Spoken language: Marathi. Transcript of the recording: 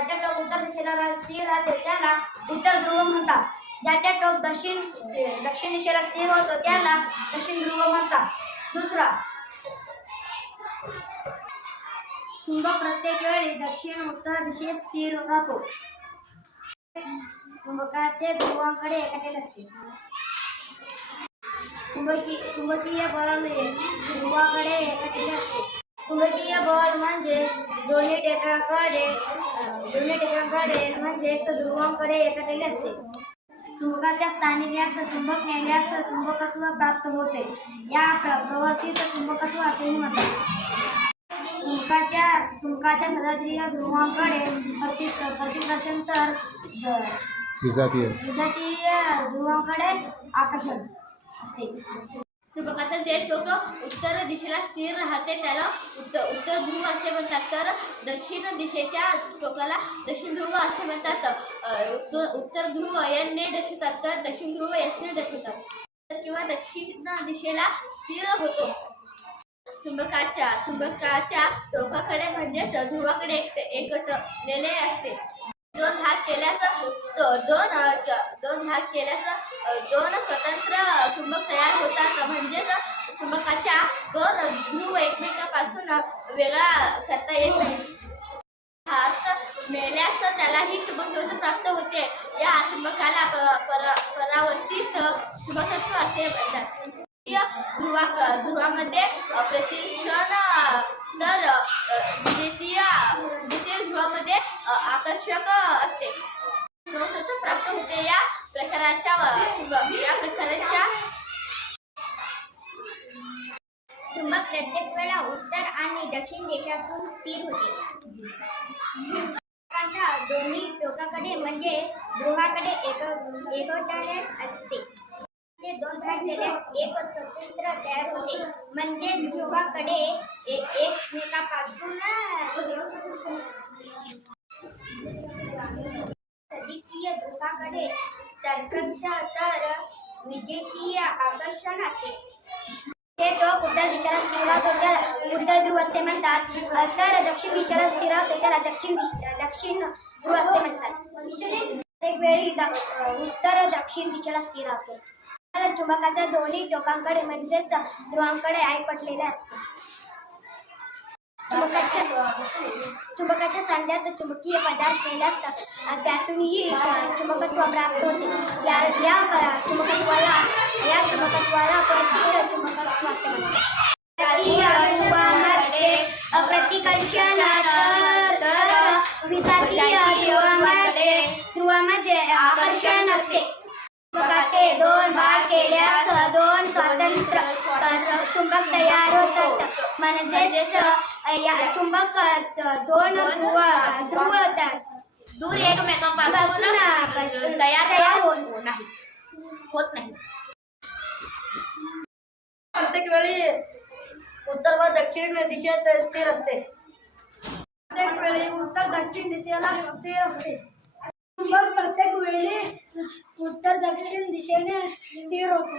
ज्याचे टोक उत्तर दिशेला स्थिर राहते त्याला उत्तर ध्रुव म्हणतात. ज्याचे टोक दक्षिण दिशेला स्थिर होतो त्याला दक्षिण ध्रुव म्हणतात. दुसरा, चुंबक प्रत्येक वेळी दक्षिण उत्तर दिशेत स्थिर राहतो. चुंबकाचे ध्रुवांकडे एकाटेल असते. चुंबकीय बळ ध्रुवाकडे एकाटेल असते. चुंबकीय बळ म्हणजे दोन्ही टेकांकडे म्हणजेच ध्रुवांकडे एकाटेले असते. चुंबकाच्या स्थानिकात चुंबक नेल्यास चुंबकत्व प्राप्त होते. या प्रवृत्तीत चुंबकत्व असेही म्हणतात. चुंबकाच्या सजातीय ध्रुवांकडे प्रतिकर्षण तर विजातीय ध्रुवांकडे आकर्षण असते. चुंबकाचा जे टोक उत्तर दिशेला स्थिर राहते त्याला उत्तर ध्रुव असे म्हणतात. तर दक्षिण दिशेच्या टोकाला दक्षिण ध्रुव असे म्हणतात. उत्तर ध्रुव एन ने दर्शवतात तर दक्षिण ध्रुव एस ने दर्शवतात किंवा दक्षिण दिशेला स्थिर होतो. चुंबकाच्या टोकाकडे म्हणजेच ध्रुवाकडे एकटलेले असते. दोन भाग केल्यास दोन स्वतंत्र चुंबक तयार होतात. म्हणजेच चुंबकाच्या दोन ध्रुव एकमेकांपासून वेगळा करता येत नाही. हात नेल्यास त्यालाही चुंबकत्व प्राप्त होते. या चुंबकाला परावर्तित चुंबकत्व असे म्हणतात. ध्रुवामध्ये प्रतिकर्षण तर द्वितीय ध्रुवामध्ये आकर्षक असते. चुंबकत्व प्राप्त होते. या प्रकाराच्या चुंबक प्रत्येक वेळा उत्तर आणि दक्षिण दिशातून स्थिर होते. चुंबकाच्या दोन्ही टोकाकडे म्हणजे ध्रुवाकडे एकाटेल असते. दोन भाग केल्यास एक स्वतंत्र तयार होते. म्हणजे ध्रुवाकडे एकमेकांपासून सजातीय ध्रुवाकडे प्रतिकर्षण तर विजातीय आकर्षण असते. ते टोक उत्तर दिशेला स्थिर राहतो त्याला उत्तर ध्रुव असे म्हणतात. तर दक्षिण दिशेला स्थिर राहतो त्याला दक्षिण ध्रुव असे म्हणतात. प्रत्येक वेळी उत्तर दक्षिण दिशेला स्थिर राहतो. तर चुंबकाच्या दोन्ही टोकांकडे म्हणजेच ध्रुवांकडे एकटलेले असते. चुंबकाच्या सांध्यात चुंबकीय पदार्थ केल्यास त्यातूनही चुंबकत्व प्राप्त होते. या चुंबकत्वाला परस्पर चुंबकत्व असे म्हणतात. प्रतिकर्षण तर विजातीय ध्रुवामध्ये आकर्षण असते. चुंबकाचे दोन भाग केल्यास दोन स्वतंत्र चुंबक तयार होतात. म्हणजेच चुंबक दोन ध्रुव दूर एकमेकांपासून तयार होत नाही. प्रत्येक वेळी उत्तर व दक्षिण दिशेत स्थिर असते. प्रत्येक वेळी उत्तर दक्षिण दिशेला स्थिर असते. चुंबक प्रत्येक वेळी उत्तर दक्षिण दिशेने स्थिर होतो.